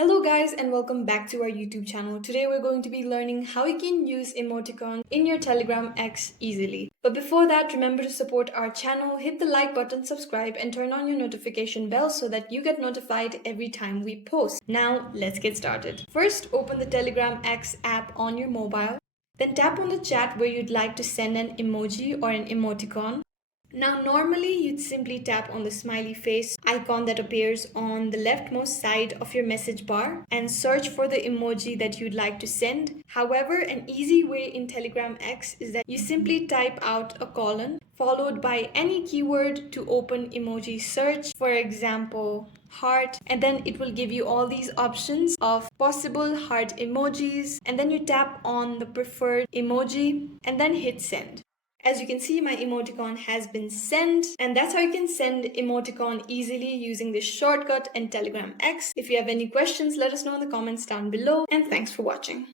Hello guys and welcome back to our YouTube channel. Today we're going to be learning how you can use emoticons in your Telegram X easily. But before that, remember to support our channel, hit the like button, subscribe and turn on your notification bell so that you get notified every time we post. Now let's get started. First, open the Telegram X app on your mobile. Then tap on the chat where you'd like to send an emoji or an emoticon. Now, normally you'd simply tap on the smiley face icon that appears on the leftmost side of your message bar and search for the emoji that you'd like to send. However, an easy way in Telegram X is that you simply type out a colon followed by any keyword to open emoji search, for example, heart, and then it will give you all these options of possible heart emojis, and then you tap on the preferred emoji and then hit send. As you can see, my emoticon has been sent, and that's how you can send emoticon easily using this shortcut in Telegram X. If you have any questions, let us know in the comments down below, and thanks for watching.